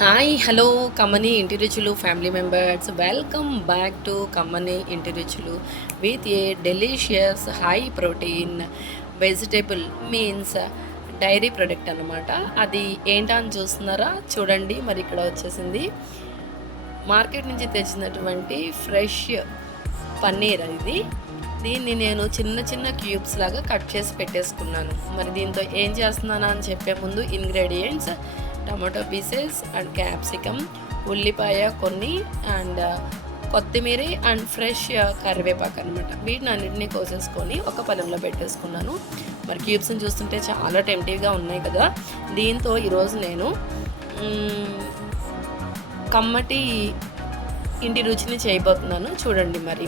Hi hello కమ్మని ఇంటి రుచులు family members welcome back to కమ్మని ఇంటి రుచులు with a delicious high protein vegetable means dairy product అన్నమాట. అది ఏంటని చూస్తున్నారా? చూడండి, మరి ఇక్కడ వచ్చేసింది మార్కెట్ నుంచి తెచ్చినటువంటి ఫ్రెష్ పన్నీర్. దీన్ని నేను చిన్న చిన్న క్యూబ్స్ లాగా కట్ చేసి పెట్టేసుకున్నాను. మరి దీంతో ఏం చేస్తున్నానా అని చెప్పే ముందు ingredients: tomato pieces and capsicum, ఉల్లిపాయ కొన్ని, అండ్ కొత్తిమీర అండ్ ఫ్రెష్ కరివేపాకు అనమాట. వీటిని అన్నింటినీ కోసేసుకొని ఒక పళ్ళెంలో పెట్టేసుకున్నాను. మరి క్యూబ్స్ని చూస్తుంటే చాలా టెంప్టివ్గా ఉన్నాయి కదా. దీంతో ఈరోజు నేను కమ్మటి ఇంటి రుచిని చేయబోతున్నాను. చూడండి, మరి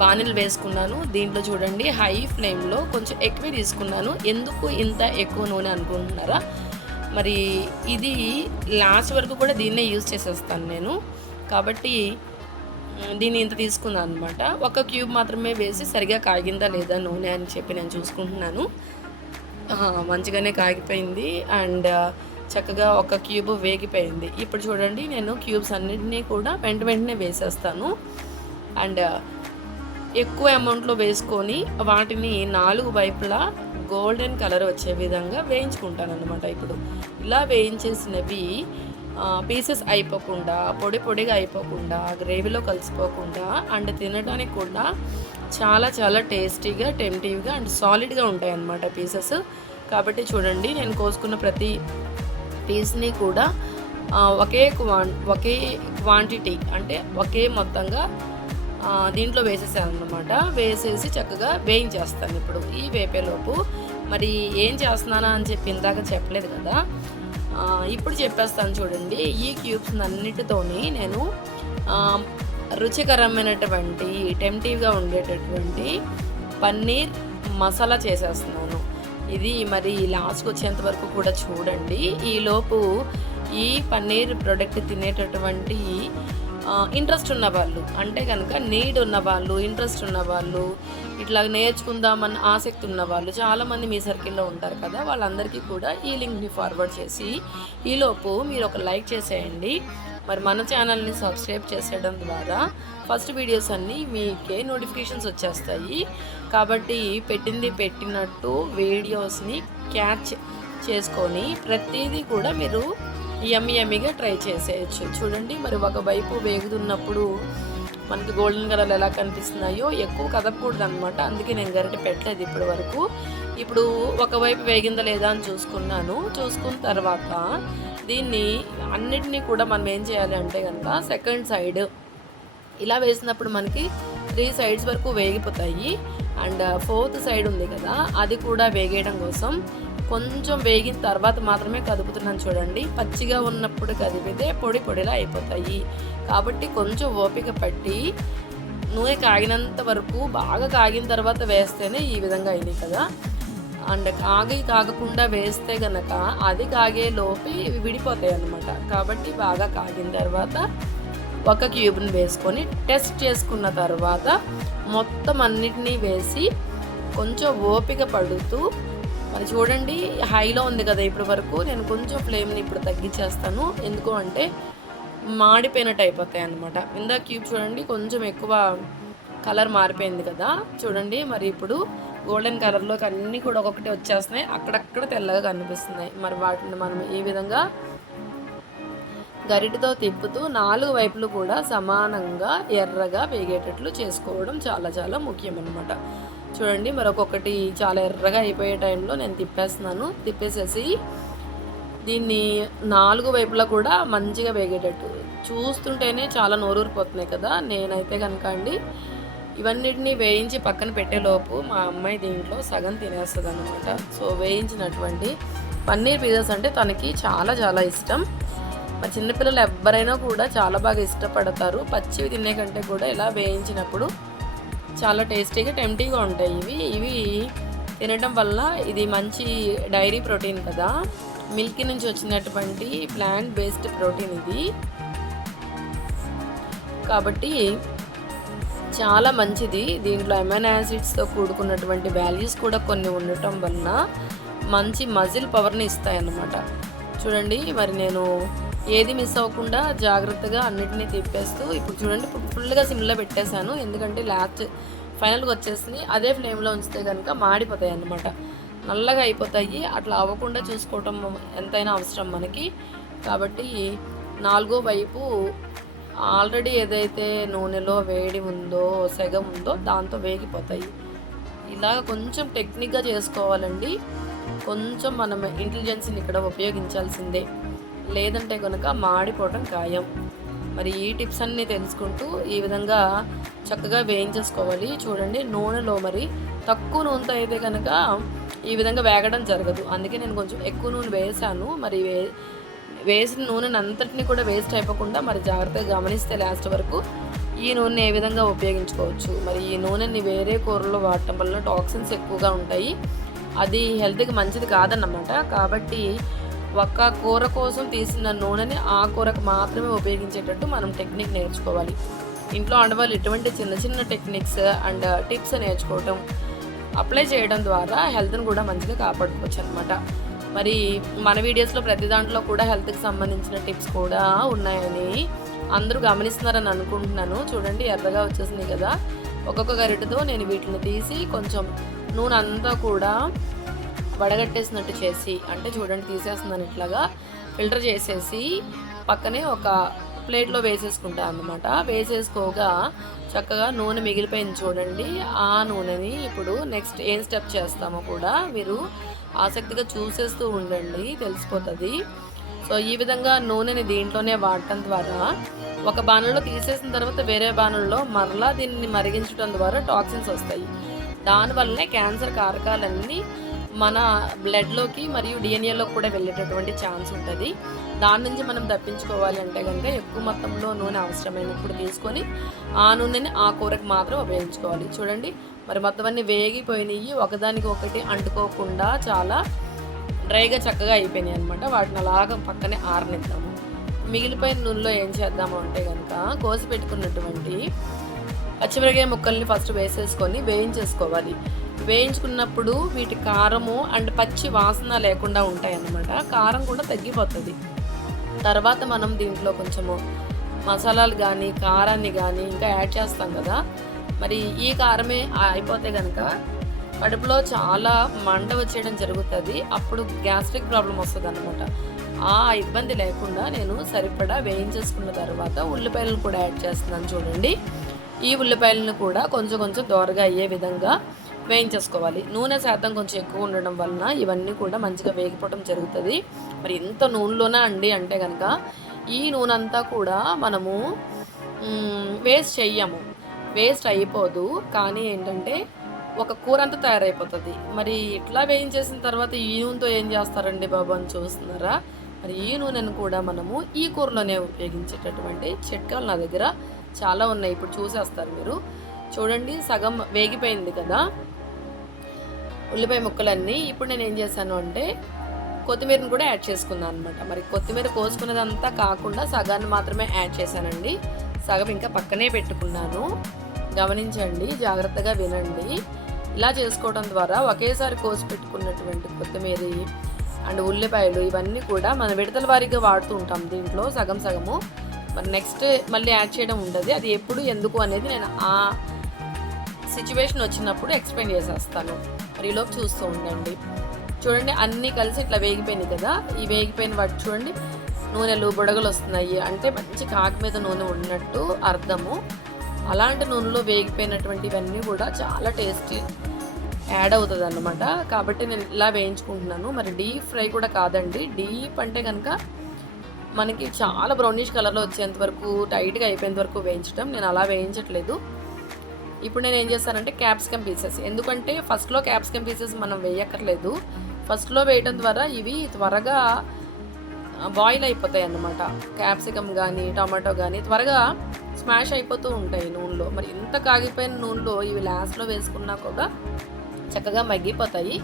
బాణీలు వేసుకున్నాను. దీంట్లో చూడండి, హై ఫ్లేమ్లో కొంచెం ఎక్కువే తీసుకున్నాను. ఎందుకు ఇంత ఎక్కువ నూనె అనుకుంటున్నారా? మరి ఇది లాస్ట్ వరకు కూడా దీన్నే యూజ్ చేసేస్తాను నేను, కాబట్టి దీన్ని ఇంత తీసుకున్నాను అనమాట. ఒక క్యూబ్ మాత్రమే వేసి సరిగా కాగిందా లేదా నూనె అని చెప్పి నేను చూసుకుంటున్నాను. మంచిగానే కాగిపోయింది అండ్ చక్కగా ఒక క్యూబ్ వేగిపోయింది. ఇప్పుడు చూడండి, నేను క్యూబ్స్ అన్నింటినీ కూడా వెంటనే వేసేస్తాను అండ్ ఎక్కువ అమౌంట్లో వేసుకొని వాటిని 4 వైపులా గోల్డెన్ కలర్ వచ్చే విధంగా వేయించుకుంటాను అనమాట. ఇప్పుడు ఇలా వేయించేసినవి పీసెస్ అయిపోకుండా, పొడిగా అయిపోకుండా, గ్రేవీలో కలిసిపోకుండా అండ్ తినడానికి కూడా చాలా చాలా టేస్టీగా, టెంప్టివ్గా అండ్ సాలిడ్గా ఉంటాయి అన్నమాట పీసెస్. కాబట్టి చూడండి, నేను కోసుకున్న ప్రతి పీస్ని కూడా ఒకే క్వాంటిటీ అంటే ఒకే మొత్తంగా దీంట్లో వేసేసాను అనమాట. వేసేసి చక్కగా వేయించేస్తాను. ఇప్పుడు ఈ వేపేలోపు మరి ఏం చేస్తున్నానా అని చెప్పి ఇందాక చెప్పలేదు కదా, ఇప్పుడు చెప్పేస్తాను. చూడండి, ఈ క్యూబ్స్ అన్నిటితోని నేను రుచికరమైనటువంటి టెంప్టివ్గా ఉండేటటువంటి పన్నీర్ మసాలా చేసేస్తున్నాను. ఇది మరి లాస్ట్కి వచ్చేంత వరకు కూడా చూడండి. ఈలోపు ఈ పన్నీర్ ప్రోడక్ట్ తినేటటువంటి ఇంట్రెస్ట్ ఉన్నవాళ్ళు, అంటే కనుక నీడ్ ఉన్నవాళ్ళు, ఇంట్రెస్ట్ ఉన్నవాళ్ళు, ఇట్లా నేర్చుకుందామన్న ఆసక్తి ఉన్నవాళ్ళు చాలామంది మీ సర్కిల్లో ఉంటారు కదా. వాళ్ళందరికీ కూడా ఈ లింక్ని ఫార్వర్డ్ చేసి ఈలోపు మీరు ఒక లైక్ చేసేయండి. మరి మన ఛానల్ని సబ్స్క్రైబ్ చేసేయడం ద్వారా ఫస్ట్ వీడియోస్ అన్నీ మీకే నోటిఫికేషన్స్ వచ్చేస్తాయి. కాబట్టి పెట్టినట్టు వీడియోస్ని క్యాచ్ చేసుకొని ప్రతిదీ కూడా మీరు యమ్మీగా ట్రై చేసేయచ్చు. చూడండి, మరి ఒకవైపు వేగుతున్నప్పుడు మనకి గోల్డెన్ కలర్ ఎలా కనిపిస్తున్నాయో ఎక్కువ కదపకూడదు అనమాట. అందుకే నేను గరిటె పెట్టలేదు ఇప్పటి వరకు. ఇప్పుడు ఒకవైపు వేగిందా లేదా అని చూసుకున్న తర్వాత దీన్ని అన్నిటినీ కూడా మనం ఏం చేయాలి అంటే కనుక సెకండ్ సైడ్ ఇలా వేసినప్పుడు మనకి 3 సైడ్స్ వరకు వేగిపోతాయి. అండ్ 4th సైడ్ ఉంది కదా, అది కూడా వేగేయడం కోసం కొంచెం వేగిన తర్వాత మాత్రమే కదుపుతున్నాను. చూడండి, పచ్చిగా ఉన్నప్పుడు కదిపితే పొడిలా అయిపోతాయి. కాబట్టి కొంచెం ఓపిక పట్టి నూనె కాగినంత వరకు, బాగా కాగిన తర్వాత వేస్తేనే ఈ విధంగా అయింది కదా. అండ్ కాగకుండా వేస్తే గనక అది కాగే లోపే ఇవి విడిపోతాయి అన్నమాట. కాబట్టి బాగా కాగిన తర్వాత ఒక క్యూబ్ని వేసుకొని టెస్ట్ చేసుకున్న తర్వాత మొత్తం అన్నిటినీ వేసి కొంచెం ఓపిక పడుతూ, మరి చూడండి హైలో ఉంది కదా ఇప్పటి వరకు, నేను కొంచెం ఫ్లేమ్ని ఇప్పుడు తగ్గించేస్తాను. ఎందుకు అంటే మాడిపోయినట్టు అయిపోతాయి అన్నమాట. ఇందాక క్యూబ్ చూడండి కొంచెం ఎక్కువ కలర్ మారిపోయింది కదా. చూడండి, మరి ఇప్పుడు గోల్డెన్ కలర్లోకి అన్నీ కూడా ఒక్కొక్కటి వచ్చేస్తున్నాయి, అక్కడక్కడ తెల్లగా కనిపిస్తున్నాయి. మరి వాటిని మనం ఈ విధంగా గరిటతో తిప్పుతూ 4 వైపులు కూడా సమానంగా ఎర్రగా వేగేటట్లు చేసుకోవడం చాలా చాలా ముఖ్యం అన్నమాట. చూడండి, మరొకటి చాలా ఎర్రగా అయిపోయే టైంలో నేను తిప్పేసేసి దీన్ని 4 వైపులా కూడా మంచిగా వేగేటట్టు చూస్తుంటేనే చాలా నోరూరిపోతున్నాయి కదా. నేనైతే కనుక ఇవన్నిటిని వేయించి పక్కన పెట్టేలోపు మా అమ్మాయి దీంట్లో సగం తినేస్తుంది అనమాట. సో వేయించినటువంటి పన్నీర్ పిజ్జాస్ అంటే తనకి చాలా చాలా ఇష్టం. మరి చిన్నపిల్లలు ఎవరైనా కూడా చాలా బాగా ఇష్టపడతారు. పచ్చివి తినే కంటే కూడా ఇలా వేయించినప్పుడు చాలా టేస్టీగా, టెంప్టింగ్గా ఉంటాయి. ఇవి తినడం వల్ల ఇది మంచి డైరీ ప్రోటీన్ కదా, మిల్క్ నుంచి వచ్చినటువంటి ప్లాంట్ బేస్డ్ ప్రోటీన్ ఇది. కాబట్టి చాలా మంచిది. దీంట్లో అమైనో యాసిడ్స్తో కూడుకున్నటువంటి వాల్యూస్ కూడా కొన్ని ఉండటం వలన మంచి మజిల్ పవర్ని ఇస్తాయన్నమాట. చూడండి, మరి నేను ఏది మిస్ అవ్వకుండా జాగ్రత్తగా అన్నిటినీ తిప్పేస్తూ ఇప్పుడు చూడండి ఫుల్గా సిమ్లో పెట్టేశాను. ఎందుకంటే లాస్ట్ ఫైనల్గా వచ్చేసి అదే ఫ్లేమ్లో ఉంచితే కనుక మాడిపోతాయి అన్నమాట, నల్లగా అయిపోతాయి. అట్లా అవ్వకుండా చూసుకోవటం ఎంతైనా అవసరం మనకి. కాబట్టి నాలుగో వైపు ఆల్రెడీ ఏదైతే నూనెలో వేడి ఉందో సెగ ఉందో దాంతో వేగిపోతాయి. ఇలా కొంచెం టెక్నిక్గా చేసుకోవాలండి. కొంచెం మనం ఇంటెలిజెన్స్ని ఇక్కడ ఉపయోగించాల్సిందే, లేదంటే కనుక మాడిపోవటం ఖాయం. మరి ఈ టిప్స్ అన్నీ తెలుసుకుంటూ ఈ విధంగా చక్కగా వేయించేసుకోవాలి. చూడండి నూనెలో మరి తక్కువ నూనెతో అయితే కనుక ఈ విధంగా వేగడం జరగదు. అందుకే నేను కొంచెం ఎక్కువ నూనె వేసాను. మరి వేసిన నూనెని అంతటిని కూడా వేస్ట్ అయిపోకుండా మరి జాగ్రత్తగా గమనిస్తే లాస్ట్ వరకు ఈ నూనెని ఏ విధంగా ఉపయోగించుకోవచ్చు. మరి ఈ నూనెని వేరే కూరల్లో వాడటం వల్ల టాక్సిన్స్ ఎక్కువగా ఉంటాయి, అది హెల్త్కి మంచిది కాదన్నమాట. కాబట్టి ఒక్క కూర కోసం తీసిన నూనెని ఆ కూరకు మాత్రమే ఉపయోగించేటట్టు మనం టెక్నిక్ నేర్చుకోవాలి. ఇంట్లో ఆడవాళ్ళు ఇటువంటి చిన్న చిన్న టెక్నిక్స్ అండ్ టిప్స్ నేర్చుకోవటం, అప్లై చేయడం ద్వారా హెల్త్ని కూడా మంచిగా కాపాడుకోవచ్చు అనమాట. మరి మన వీడియోస్లో ప్రతి దాంట్లో కూడా హెల్త్కి సంబంధించిన టిప్స్ కూడా ఉన్నాయని అందరూ గమనిస్తున్నారని అనుకుంటున్నాను. చూడండి ఎర్రగా వచ్చేసింది కదా. ఒక్కొక్క గరిటెతో నేను వీటిని తీసి కొంచెం నూనె అంతా కూడా వడగట్టేసినట్టు చేసి, అంటే చూడండి తీసేస్తున్నాను, ఇట్లాగా ఫిల్టర్ చేసేసి పక్కనే ఒక ప్లేట్లో వేసేసుకుంటాను అన్నమాట. వేసేసుకోగా చక్కగా నూనె మిగిలిపోయింది చూడండి. ఆ నూనెని ఇప్పుడు నెక్స్ట్ ఏం స్టెప్ చేస్తామో కూడా మీరు ఆసక్తిగా చూసేస్తూ ఉండండి, తెలిసిపోతుంది. సో ఈ విధంగా నూనెని దీంట్లోనే వాడటం ద్వారా ఒక బాణంలో తీసేసిన తర్వాత వేరే బాణంలో మరలా దీన్ని మరిగించడం ద్వారా టాక్సిన్స్ వస్తాయి. దానివల్లనే క్యాన్సర్ కారకాలన్నీ మన బ్లడ్లోకి మరియు డిఎన్ఏలోకి కూడా వెళ్ళేటటువంటి ఛాన్స్ ఉంటుంది. దాని నుంచి మనం తప్పించుకోవాలి అంటే కనుక ఎక్కువ మొత్తంలో నూనె అవసరమైనప్పుడు తీసుకొని ఆ నూనెని ఆ కూరకు మాత్రం ఉపయోగించుకోవాలి. చూడండి మరి మొత్తం అన్నీ వేగిపోయినాయి, ఒకదానికి ఒకటి అంటుకోకుండా చాలా డ్రైగా చక్కగా అయిపోయినాయి అనమాట. వాటిని అలాగా పక్కనే ఆరనిద్దాము. మిగిలిపోయిన నూనెలో ఏం చేద్దాము అంటే కనుక కోసి పెట్టుకున్నటువంటి పచ్చిమిరకాయ ముక్కల్ని ఫస్ట్ వేసేసుకొని వేయించేసుకోవాలి. వేయించుకున్నప్పుడు వీటి కారము అండ్ పచ్చి వాసన లేకుండా ఉంటాయన్నమాట. కారం కూడా తగ్గిపోతుంది. తర్వాత మనం దీంట్లో కొంచెము మసాలాలు కానీ కారాన్ని కానీ ఇంకా యాడ్ చేస్తాం కదా. మరి ఈ కారమే అయిపోతే కనుక కడుపులో చాలా మంట వచ్చేయడం జరుగుతుంది. అప్పుడు గ్యాస్ట్రిక్ ప్రాబ్లం వస్తుంది అనమాట. ఆ ఇబ్బంది లేకుండా నేను సరిపడా వేయించేసుకున్న తర్వాత ఉల్లిపాయలను కూడా యాడ్ చేస్తున్నాను. చూడండి ఈ ఉల్లిపాయలను కూడా కొంచెం కొంచెం దోరగా అయ్యే విధంగా వేయించేసుకోవాలి. నూనె శాతం కొంచెం ఎక్కువ ఉండడం వలన ఇవన్నీ కూడా మంచిగా వేగిపోవడం జరుగుతుంది. మరి ఇంత నూనెలోనే అండి అంటే కనుక ఈ నూనె అంతా కూడా మనము వేస్ట్ చెయ్యము, వేస్ట్ అయిపోదు. కానీ ఏంటంటే ఒక కూర అంతా తయారైపోతుంది. మరి ఇట్లా వేయించేసిన తర్వాత ఈ నూనెతో ఏం చేస్తారండి బాబు అని చూస్తున్నారా? మరి ఈ నూనెను కూడా మనము ఈ కూరలోనే ఉపయోగించేటటువంటి చిట్కాలు నా దగ్గర చాలా ఉన్నాయి. ఇప్పుడు చూసేస్తారు మీరు. చూడండి సగం వేగిపోయింది కదా ఉల్లిపాయ ముక్కలన్నీ. ఇప్పుడు నేను ఏం చేశాను అంటే కొత్తిమీరని కూడా యాడ్ చేసుకున్నాను అనమాట. మరి కొత్తిమీర కోసుకున్నదంతా కాకుండా సగాన్ని మాత్రమే యాడ్ చేశానండి. సగం ఇంకా పక్కనే పెట్టుకున్నాను. గమనించండి, జాగ్రత్తగా వినండి. ఇలా చేసుకోవడం ద్వారా ఒకేసారి కోసి పెట్టుకున్నటువంటి కొత్తిమీర అండ్ ఉల్లిపాయలు ఇవన్నీ కూడా మన విడతల వారీగా వాడుతూ ఉంటాం దీంట్లో సగం సగము. మరి నెక్స్ట్ మళ్ళీ యాడ్ చేయడం ఉంటుంది. అది ఎప్పుడు ఎందుకు అనేది నేను ఆ సిచ్యువేషన్ వచ్చినప్పుడు ఎక్స్ప్లెయిన్ చేసేస్తాను. మరి ఈలోపు చూస్తూ ఉండండి. చూడండి అన్నీ కలిసి ఇట్లా వేగిపోయినాయి కదా. ఈ వేగిపోయిన వాటి చూడండి నూనెలు బుడగలు వస్తున్నాయి అంటే మంచి కాకి మీద నూనె ఉన్నట్టు అర్థము. అలాంటి నూనెలో వేగిపోయినటువంటి ఇవన్నీ కూడా చాలా టేస్టీ యాడ్ అవుతుంది అన్నమాట. కాబట్టి నేను ఇలా వేయించుకుంటున్నాను. మరి డీప్ ఫ్రై కూడా కాదండి, డీప్ అంటే కనుక మనకి చాలా బ్రౌనిష్ కలర్లో వచ్చేంత వరకు టైట్గా అయిపోయేంత వరకు వేయించడం. నేను అలా వేయించట్లేదు. ఇప్పుడు నేను ఏం చేస్తానంటే క్యాప్సికమ్ పీసెస్, ఎందుకంటే ఫస్ట్లో క్యాప్సికమ్ పీసెస్ మనం వేయక్కర్లేదు. ఫస్ట్లో వేయడం ద్వారా ఇవి త్వరగా బాయిల్ అయిపోతాయి అన్నమాట. క్యాప్సికమ్ కానీ టమాటో కానీ త్వరగా స్మాష్ అయిపోతూ ఉంటాయి నూనెలో. మరి ఇంత కాగిపోయిన నూనెలో ఇవి లాస్ట్లో వేసుకున్నా కూడా చక్కగా మగ్గిపోతాయి.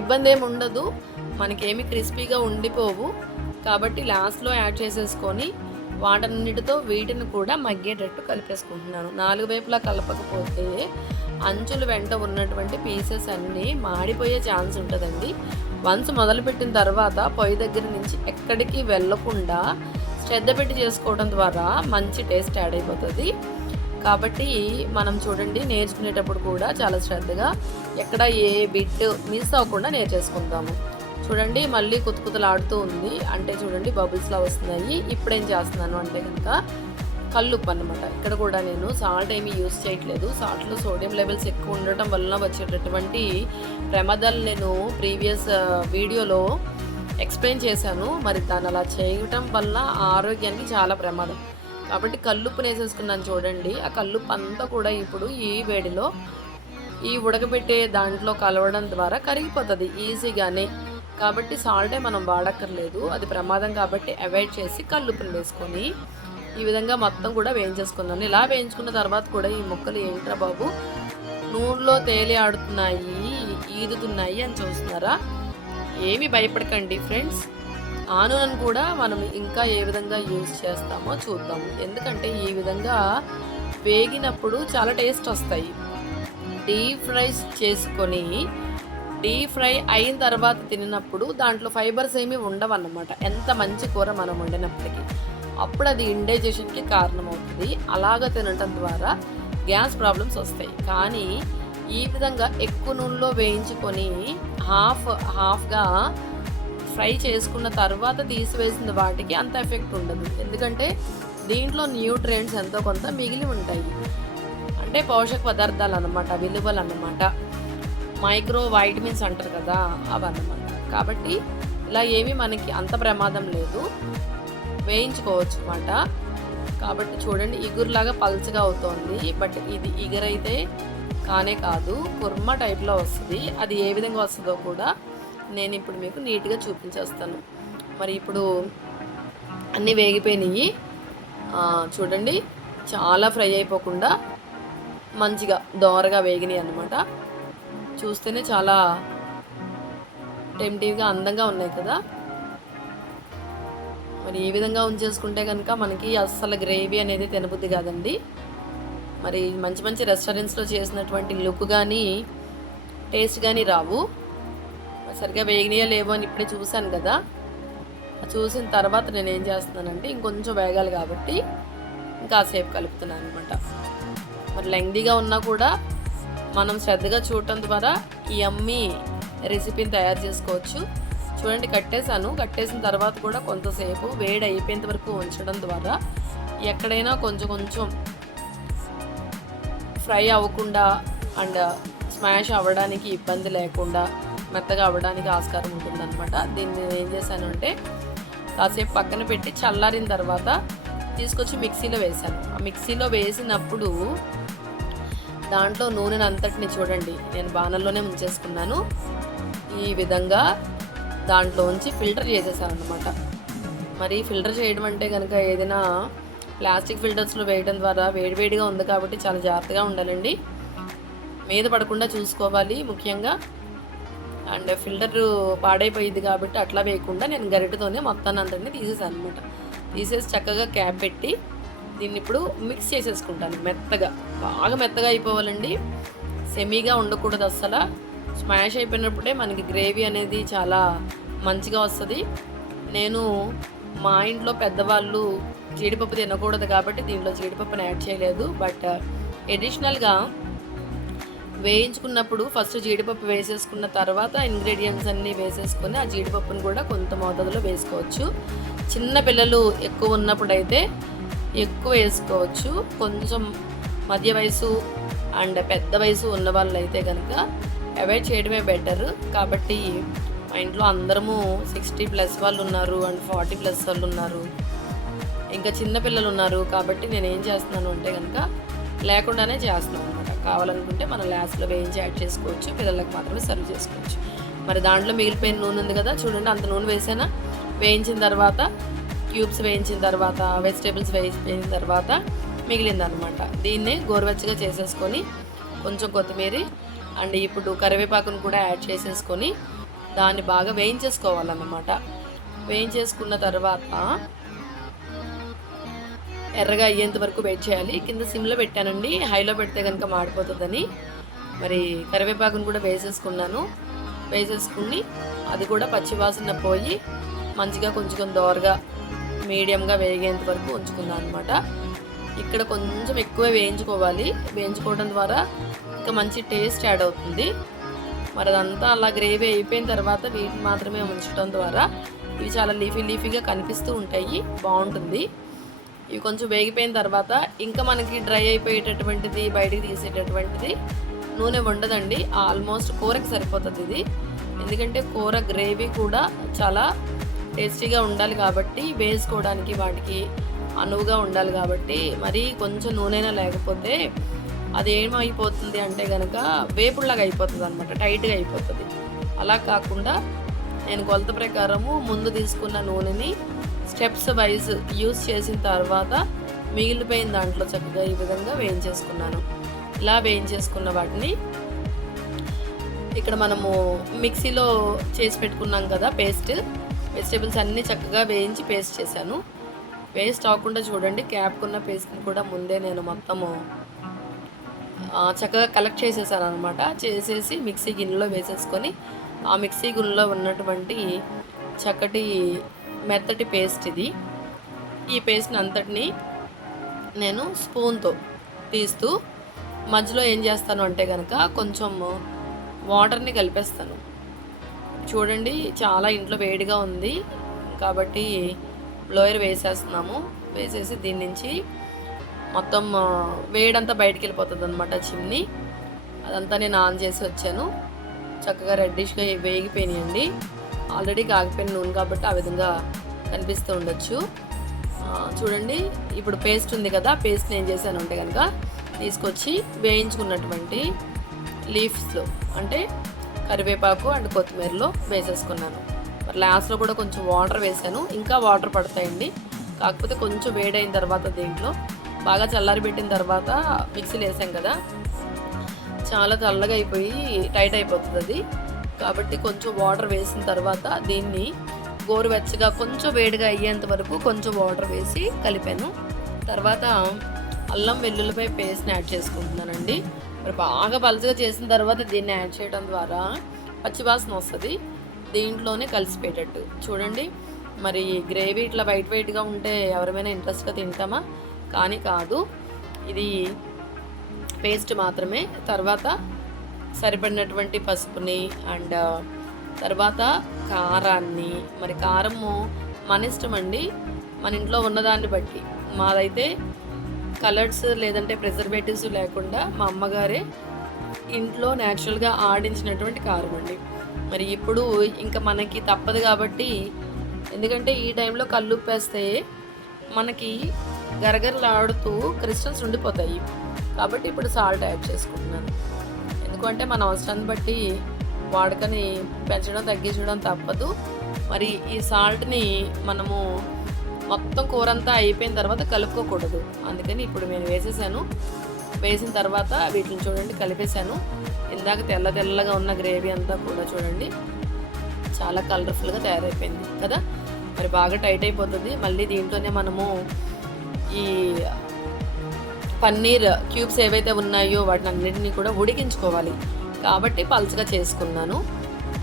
ఇబ్బంది ఏమి ఉండదు, మనకేమి క్రిస్పీగా ఉండిపోవు. కాబట్టి లాస్ట్లో యాడ్ చేసేసుకొని వాటన్నిటితో వీటిని కూడా మగ్గేటట్టు కలిపేసుకుంటున్నాను. 4 వైపులా కలపకపోతే అంచులు వెంట ఉన్నటువంటి పీసెస్ అన్నీ మాడిపోయే ఛాన్స్ ఉంటుందండి. వన్స్ మొదలుపెట్టిన తర్వాత పొయ్యి దగ్గర నుంచి ఎక్కడికి వెళ్ళకుండా శ్రద్ధ పెట్టి చేసుకోవడం ద్వారా మంచి టేస్ట్ యాడ్ అయిపోతుంది. కాబట్టి మనం చూడండి నేర్చుకునేటప్పుడు కూడా చాలా శ్రద్ధగా ఎక్కడ ఏ బిట్ మిస్ అవ్వకుండా నేర్చేసుకుంటాము. చూడండి మళ్ళీ కుతకుతలాడుతూ ఉంది, అంటే చూడండి బబుల్స్లా వస్తున్నాయి. ఇప్పుడు ఏం చేస్తున్నాను అంటే కనుక కల్లుప్పు అన్నమాట. ఇక్కడ కూడా నేను సాల్ట్ ఏమీ యూస్ చేయట్లేదు. సాల్ట్లో సోడియం లెవెల్స్ ఎక్కువ ఉండటం వలన వచ్చేటటువంటి ప్రమాదాలు నేను ప్రీవియస్ వీడియోలో ఎక్స్ప్లెయిన్ చేశాను. మరి దాన్ని అలా చేయటం వల్ల ఆరోగ్యానికి చాలా ప్రమాదం. కాబట్టి కల్లుప్పు వేసేసుకున్నాను చూడండి. ఆ కల్లుప్పు అంతా కూడా ఇప్పుడు ఈ వేడిలో ఈ ఉడకబెట్టే దాంట్లో కలవడం ద్వారా కరిగిపోతుంది ఈజీగానే. కాబట్టి సాల్టే మనం వాడక్కర్లేదు, అది ప్రమాదం కాబట్టి అవాయిడ్ చేసి కల్లుప్పుని వేసుకొని ఈ విధంగా మొత్తం కూడా వేయించేసుకున్నాను. ఇలా వేయించుకున్న తర్వాత కూడా ఈ ముక్కలు ఏంట్రా బాబు నూనెలో తేలి ఆడుతున్నాయి, ఈదుతున్నాయి అని చూస్తున్నారా? ఏమీ భయపడకండి ఫ్రెండ్స్. ఆ నూనెను కూడా మనం ఇంకా ఏ విధంగా యూజ్ చేస్తామో చూద్దాము. ఎందుకంటే ఈ విధంగా వేగినప్పుడు చాలా టేస్ట్ వస్తాయి. డీప్ ఫ్రైస్ చేసుకొని డీప్ ఫ్రై అయిన తర్వాత తిన్నప్పుడు దాంట్లో ఫైబర్స్ ఏమీ ఉండవన్నమాట. ఎంత మంచి కూర మనం వండినప్పటికీ అప్పుడు అది ఇండైజెషన్కి కారణమవుతుంది. అలాగ తినటం ద్వారా గ్యాస్ ప్రాబ్లమ్స్ వస్తాయి. కానీ ఈ విధంగా ఎక్కువ నూనెలో వేయించుకొని హాఫ్గా ఫ్రై చేసుకున్న తర్వాత తీసివేసిన వాటికి అంత ఎఫెక్ట్ ఉండదు. ఎందుకంటే దీంట్లో న్యూట్రియంట్స్ ఎంతో కొంత మిగిలి ఉంటాయి, అంటే పోషక పదార్థాలు అన్నమాట, విలువలు అన్నమాట, మైక్రో వైటమిన్స్ అంటారు కదా అవన్నమాట. కాబట్టి ఇలా ఏమీ మనకి అంత ప్రమాదం లేదు, వేయించుకోవచ్చు అన్నమాట. కాబట్టి చూడండి ఇగురులాగా పల్చగా అవుతోంది, బట్ ఇది ఇగురైతే కానే కాదు, కుర్మా టైప్లో వస్తుంది. అది ఏ విధంగా వస్తుందో కూడా నేను ఇప్పుడు మీకు నీట్గా చూపించేస్తాను. మరి ఇప్పుడు అన్నీ వేగిపోయినాయి చూడండి, చాలా ఫ్రై అయిపోకుండా మంచిగా దోరగా వేగినాయి అన్నమాట. చూస్తేనే చాలా టెంప్టింగ్గా అందంగా ఉన్నాయి కదా. మరి ఈ విధంగా ఉంచేసుకుంటే కనుక మనకి అస్సలు గ్రేవీ అనేది తినబుద్ధి కాదండి. మరి మంచి మంచి రెస్టారెంట్స్లో చేసినటువంటి లుక్ కానీ టేస్ట్ కానీ రావు. సరిగ్గా వేగినాయో లేవో అని ఇప్పుడే చూశాను కదా. చూసిన తర్వాత నేను ఏం చేస్తున్నానంటే ఇంకొంచెం వేగాలి కాబట్టి ఇంకాసేపు కలుపుతున్నాను అనమాట. మరి లెంగ్దీగా ఉన్నా కూడా మనం శ్రద్ధగా చూడటం ద్వారా ఈ యమ్మీ రెసిపీని తయారు చేసుకోవచ్చు. చూడండి కట్టేసిన తర్వాత కూడా కొంతసేపు వేడి అయిపోయేంత వరకు ఉంచడం ద్వారా ఎక్కడైనా కొంచెం కొంచెం ఫ్రై అవ్వకుండా అండ్ స్మాష్ అవ్వడానికి ఇబ్బంది లేకుండా మెత్తగా అవ్వడానికి ఆస్కారం ఉంటుందన్నమాట. దీన్ని నేను ఏం చేశాను అంటే కాసేపు పక్కన పెట్టి చల్లారిన తర్వాత తీసుకొచ్చి మిక్సీలో వేసాను. ఆ మిక్సీలో వేసినప్పుడు దాంట్లో నూనెను అంతటిని చూడండి నేను బాణల్లోనే ఉంచేసుకున్నాను. ఈ విధంగా దాంట్లో ఉంచి ఫిల్టర్ చేసేసాను అన్నమాట. మరి ఫిల్టర్ చేయడం అంటే కనుక ఏదైనా ప్లాస్టిక్ ఫిల్టర్స్లో వేయడం ద్వారా వేడివేడిగా ఉంది కాబట్టి చాలా జాగ్రత్తగా ఉండాలండి, మీద పడకుండా చూసుకోవాలి ముఖ్యంగా. అండ్ ఫిల్టర్ పాడైపోయింది కాబట్టి అట్లా వేయకుండా నేను గరిటెతోనే మొత్తాన్ని అంతటిని తీసేసాను అనమాట. తీసేసి చక్కగా క్యాప్ పెట్టి దీన్ని ఇప్పుడు మిక్స్ చేసేసుకుంటాను. మెత్తగా బాగా మెత్తగా అయిపోవాలండి, సెమీగా ఉండకూడదు అస్సలు. స్మాష్ అయిపోయినప్పుడే మనకి గ్రేవీ అనేది చాలా మంచిగా వస్తుంది. నేను మా ఇంట్లో పెద్దవాళ్ళు జీడిపప్పు తినకూడదు కాబట్టి దీంట్లో జీడిపప్పుని యాడ్ చేయలేదు. బట్ ఎడిషనల్గా వేయించుకున్నప్పుడు ఫస్ట్ జీడిపప్పు వేసేసుకున్న తర్వాత ఇంగ్రీడియంట్స్ అన్నీ వేసేసుకొని ఆ జీడిపప్పును కూడా కొంత మోతాదులో వేసుకోవచ్చు. చిన్న పిల్లలు ఎక్కువ ఉన్నప్పుడైతే ఎక్కువ వేసుకోవచ్చు. కొంచెం మధ్య వయసు అండ్ పెద్ద వయసు ఉన్న వాళ్ళు అయితే కనుక అవాయిడ్ చేయడమే బెటర్. కాబట్టి మా ఇంట్లో అందరము 60+ వాళ్ళు ఉన్నారు అండ్ 40+ వాళ్ళు ఉన్నారు, ఇంకా చిన్నపిల్లలు ఉన్నారు. కాబట్టి నేను ఏం చేస్తున్నాను అంటే కనుక లేకుండానే చేస్తున్నాను అనమాట. కావాలనుకుంటే మనం లాస్ట్లో వేయించి యాడ్ చేసుకోవచ్చు, పిల్లలకు మాత్రమే సర్వ్ చేసుకోవచ్చు. మరి దాంట్లో మిగిలిపోయిన నూనె ఉంది కదా చూడండి, అంత నూనె వేసానా. వేయించిన తర్వాత క్యూబ్స్ వేయించిన తర్వాత వెజిటేబుల్స్ వేయించిన తర్వాత మిగిలిందనమాట. దీన్నే గోరువెచ్చగా చేసేసుకొని కొంచెం కొత్తిమీర అండ్ ఇప్పుడు కరివేపాకును కూడా యాడ్ చేసేసుకొని దాన్ని బాగా వేయించేసుకోవాలన్నమాట. వేయించేసుకున్న తర్వాత ఎర్రగా అయ్యేంత వరకు వెయిట్ చేయాలి. కింద సిమ్లో పెట్టానండి, హైలో పెడితే కనుక మాడిపోతుందని. మరి కరివేపాకును కూడా వేసేసుకున్నాను. వేసేసుకుని అది కూడా పచ్చివాసన పోయి మంచిగా కొంచెం దోరగా మీడియంగా వేగేంత వరకు ఉంచుకున్నాను అనమాట. ఇక్కడ కొంచెం ఎక్కువ వేయించుకోవాలి. వేయించుకోవడం ద్వారా ఇంకా మంచి టేస్ట్ యాడ్ అవుతుంది. మరి అదంతా అలా గ్రేవీ అయిపోయిన తర్వాత వీటిని మాత్రమే ఉంచడం ద్వారా ఇవి చాలా లీఫీగా కనిపిస్తూ ఉంటాయి, బాగుంటుంది. ఇవి కొంచెం వేగిపోయిన తర్వాత ఇంకా మనకి డ్రై అయిపోయేటటువంటిది బయటికి తీసేటటువంటిది నూనె ఉండదండి. ఆల్మోస్ట్ కూరకి సరిపోతుంది ఇది. ఎందుకంటే కూర గ్రేవీ కూడా చాలా టేస్టీగా ఉండాలి కాబట్టి, వేసుకోవడానికి వాటికి అనువుగా ఉండాలి కాబట్టి మరి కొంచెం నూనెనా లేకపోతే అది ఏమైపోతుంది అంటే కనుక వేపుడులాగా అయిపోతుంది అనమాట, టైట్గా అయిపోతుంది. అలా కాకుండా నేను కొలత ప్రకారము ముందు తీసుకున్న నూనెని స్టెప్స్ వైజ్ యూస్ చేసిన తర్వాత మిగిలిపోయిన దాంట్లో చక్కగా ఈ విధంగా వేయించేసుకున్నాను. ఇలా వేయించేసుకున్న వాటిని ఇక్కడ మనము మిక్సీలో చేసి పెట్టుకున్నాం కదా పేస్ట్, వెజిటేబుల్స్ అన్నీ చక్కగా వేయించి పేస్ట్ చేశాను. వేస్ట్ అవ్వకుండా చూడండి, క్యాప్కున్న పేస్ట్ని కూడా ముందే నేను మొత్తము చక్కగా కలెక్ట్ చేసేసాను అనమాట. చేసేసి మిక్సీ గిన్నెలో వేసేసుకొని ఆ మిక్సీ గిన్నెలో ఉన్నటువంటి చక్కటి మెత్తటి పేస్ట్ ఇది. ఈ పేస్ట్ని అంతటిని నేను స్పూన్తో తీస్తూ మధ్యలో ఏం చేస్తాను అంటే కనుక కొంచెం వాటర్ని కలిపేస్తాను. చూడండి, చాలా ఇంట్లో వేడిగా ఉంది కాబట్టి బ్లోయర్ వేసేస్తున్నాము. వేసేసి దీని నుంచి మొత్తం వేడంతా బయటికి వెళ్ళిపోతుంది అనమాట చిమ్ని. అదంతా నేను ఆన్ చేసి వచ్చాను. చక్కగా రెడ్డిష్గా వేగిపోయినాయండి. ఆల్రెడీ కాగిపోయిన నూనె కాబట్టి ఆ విధంగా కనిపిస్తూ ఉండొచ్చు. చూడండి, ఇప్పుడు పేస్ట్ ఉంది కదా, పేస్ట్ని ఏం చేశాను అంటే కనుక తీసుకొచ్చి వేయించుకున్నటువంటి లీవ్స్లో అంటే కరివేపాకు అండ్ కొత్తిమీరలో వేసేసుకున్నాను. మరి లాస్ట్లో కూడా కొంచెం వాటర్ వేసాను. ఇంకా వాటర్ పడతాయండి, కాకపోతే కొంచెం వేడైన తర్వాత దీంట్లో బాగా చల్లారిపెట్టిన తర్వాత మిక్సీలో వేసాం కదా, చాలా చల్లగా అయిపోయి టైట్ అయిపోతుంది అది. కాబట్టి కొంచెం వాటర్ వేసిన తర్వాత దీన్ని గోరువెచ్చగా కొంచెం వేడిగా అయ్యేంత వరకు కొంచెం వాటర్ వేసి కలిపాను. తర్వాత అల్లం వెల్లుల్లిపాయ పేస్ట్ని యాడ్ చేసుకుంటున్నానండి. మరి బాగా పలుచగా చేసిన తర్వాత దీన్ని యాడ్ చేయడం ద్వారా పచ్చివాసన వస్తుంది, దీంట్లోనే కలిసిపోయేటట్టు. చూడండి, మరి గ్రేవీ ఇట్లా వైట్గా ఉంటే ఎవరైనా ఇంట్రెస్ట్గా తింటామా? కానీ కాదు, ఇది పేస్ట్ మాత్రమే. తర్వాత సరిపడినటువంటి పసుపుని అండ్ తర్వాత కారాన్ని, మరి కారము మన ఇష్టం అండి, మన ఇంట్లో ఉన్నదాన్ని బట్టి. మాదైతే కలర్స్ లేదంటే ప్రిజర్వేటివ్స్ లేకుండా మా అమ్మగారే ఇంట్లో న్యాచురల్గా ఆడించినటువంటి కారం అండి. మరి ఇప్పుడు ఇంకా మనకి తప్పదు కాబట్టి, ఎందుకంటే ఈ టైంలో కల్లుప్పు వేస్తే మనకి గరగరలాడుతూ క్రిస్టల్స్ ఉండిపోతాయి కాబట్టి ఇప్పుడు సాల్ట్ యాడ్ చేసుకుంటున్నాను. ఎందుకంటే మన అవసరాన్ని బట్టి వాడకని పెంచడం తగ్గించడం తప్పదు. మరి ఈ సాల్ట్ని మనము మొత్తం కూర అంతా అయిపోయిన తర్వాత కలుపుకోకూడదు, అందుకని ఇప్పుడు నేను వేసేసాను. వేసిన తర్వాత వీటిని చూడండి కలిపేశాను. ఇందాక తెల్లగా ఉన్న గ్రేవీ అంతా కూడా చూడండి చాలా కలర్ఫుల్గా తయారైపోయింది కదా. మరి బాగా టైట్ అయిపోతుంది. మళ్ళీ దీంట్లోనే మనము ఈ పన్నీర్ క్యూబ్స్ ఏవైతే ఉన్నాయో వాటిని అన్నింటినీ కూడా ఉడికించుకోవాలి కాబట్టి పల్చగా చేసుకున్నాను.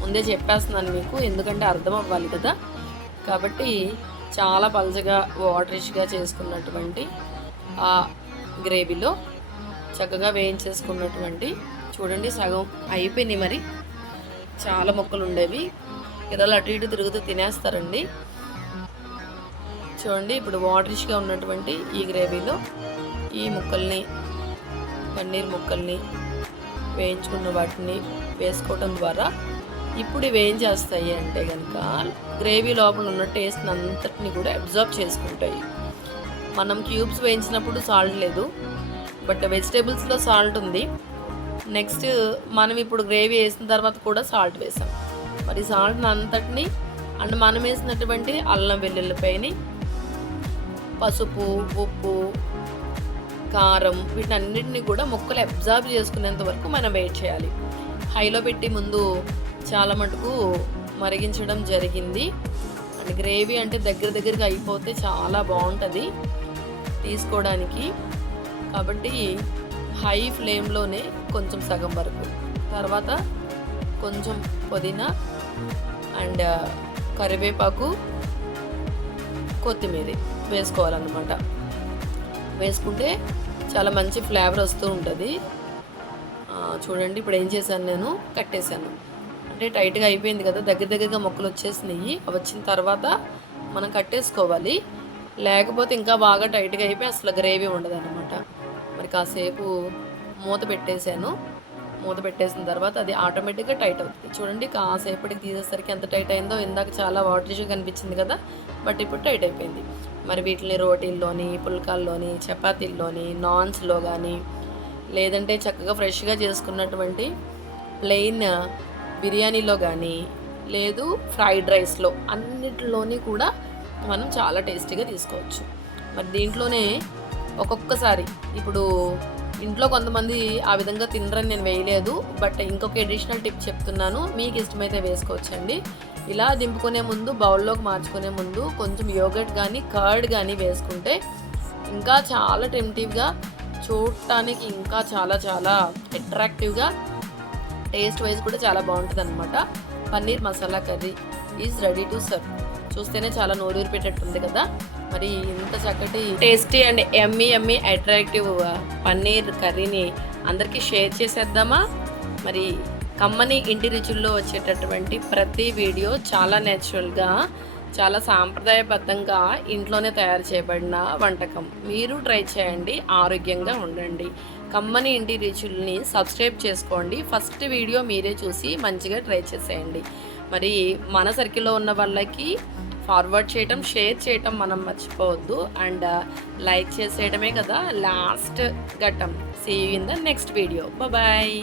ముందే చెప్పేస్తున్నాను మీకు, ఎందుకంటే అర్థం అవ్వాలి కదా. కాబట్టి చాలా పల్చగా వాటరిష్గా చేసుకున్నటువంటి ఆ గ్రేవీలో చక్కగా వేయించేసుకున్నటువంటి చూడండి సగం అయిపోయినాయి. మరి చాలా ముక్కలు ఉండేవి, పిల్లలు అటు ఇటు తిరుగుతూ తినేస్తారండి. చూడండి, ఇప్పుడు వాటరిష్గా ఉన్నటువంటి ఈ గ్రేవీలో ఈ ముక్కల్ని, పన్నీర్ ముక్కల్ని వేయించుకున్న వాటిని వేసుకోవడం ద్వారా ఇప్పుడు ఇవేం చేస్తాయి అంటే కనుక గ్రేవీ లోపల ఉన్న టేస్ట్ అంతటిని కూడా అబ్జర్వ్ చేసుకుంటాయి. మనం క్యూబ్స్ వేయించినప్పుడు సాల్ట్ లేదు, బట్ వెజిటేబుల్స్లో సాల్ట్ ఉంది. నెక్స్ట్ మనం ఇప్పుడు గ్రేవీ వేసిన తర్వాత కూడా సాల్ట్ వేసాం. మరి సాల్ట్ అంతటిని అండ్ మనం వేసినటువంటి అల్లం వెల్లుల్లిపాయని, పసుపు, ఉప్పు, కారం వీటన్నిటిని కూడా ముక్కలు అబ్జర్వ్ చేసుకునేంత వరకు మనం వెయిట్ చేయాలి. హైలో పెట్టి ముందు చాలా మటుకు మరిగించడం జరిగింది. అండ్ గ్రేవీ అంటే దగ్గరగా అయిపోతే చాలా బాగుంటుంది తీసుకోవడానికి. కాబట్టి హై ఫ్లేమ్లోనే కొంచెం సగం వరకు, తర్వాత కొంచెం పుదీనా అండ్ కరివేపాకు కొత్తిమీర వేసుకోవాలన్నమాట. వేసుకుంటే చాలా మంచి ఫ్లేవర్ వస్తూ ఉంటుంది. చూడండి ఇప్పుడు ఏం చేశాను, నేను కట్టేశాను. అంటే టైట్గా అయిపోయింది కదా, దగ్గరగా మొక్కలు వచ్చేసినాయి. అవి వచ్చిన తర్వాత మనం కట్టేసుకోవాలి, లేకపోతే ఇంకా బాగా టైట్గా అయిపోయి అసలు గ్రేవీ ఉండదు అనమాట. మరి కాసేపు మూత పెట్టేశాను. మూత పెట్టేసిన తర్వాత అది ఆటోమేటిక్గా టైట్ అవుతుంది. చూడండి కాసేపటికి తీసేసరికి ఎంత టైట్ అయిందో. ఇందాక చాలా వాటరీగా కనిపించింది కదా, బట్ ఇప్పుడు టైట్ అయిపోయింది. మరి వీటిని రోటీల్లోని, పుల్కాల్లోని, చపాతీల్లోని, నాన్స్లో కానీ, లేదంటే చక్కగా ఫ్రెష్గా చేసుకున్నటువంటి ప్లెయిన్ బిర్యానీలో కానీ, లేదు ఫ్రైడ్ రైస్లో, అన్నిటిలోని కూడా మనం చాలా టేస్టీగా తీసుకోవచ్చు. మరి దీంట్లోనే ఒక్కొక్కసారి ఇప్పుడు ఇంట్లో కొంతమంది ఆ విధంగా తినరని నేను వేయలేదు, బట్ ఇంకొక అడిషనల్ టిప్ చెప్తున్నాను, మీకు ఇష్టమైతే వేసుకోవచ్చండి. ఇలా దింపుకునే ముందు, బౌల్లోకి మార్చుకునే ముందు కొంచెం యోగర్ట్ కానీ కర్డ్ కానీ వేసుకుంటే ఇంకా చాలా టెంప్టివ్గా, చూడటానికి ఇంకా చాలా చాలా అట్రాక్టివ్గా, టేస్ట్ వైజ్ కూడా చాలా బాగుంటుంది అనమాట. Paneer masala curry is ready to serve. చూస్తేనే చాలా నోరూరిపెట్టేట్టుంది కదా. మరి ఇంత చక్కటి tasty and Emmy attractive paneer కర్రీని అందరికీ షేర్ చేసేద్దామా? మరి కమ్మని ఇంటి రుచుల్లో వచ్చేటటువంటి ప్రతి వీడియో చాలా నేచురల్గా, చాలా సాంప్రదాయబద్ధంగా ఇంట్లోనే తయారు చేయబడిన వంటకం. మీరు ట్రై చేయండి, ఆరోగ్యంగా ఉండండి. కమ్మని ఇంటి రుచుల్ని సబ్స్క్రైబ్ చేసుకోండి. ఫస్ట్ వీడియో మీరే చూసి మంచిగా ట్రై చేసేయండి. మరి మన సర్కిల్లో ఉన్న వాళ్ళకి ఫార్వర్డ్ చేయటం, షేర్ చేయటం మనం మర్చిపోవద్దు. అండ్ లైక్ చేసేయడమే కదా లాస్ట్ ఘట్టం. See you in the next video. Bye.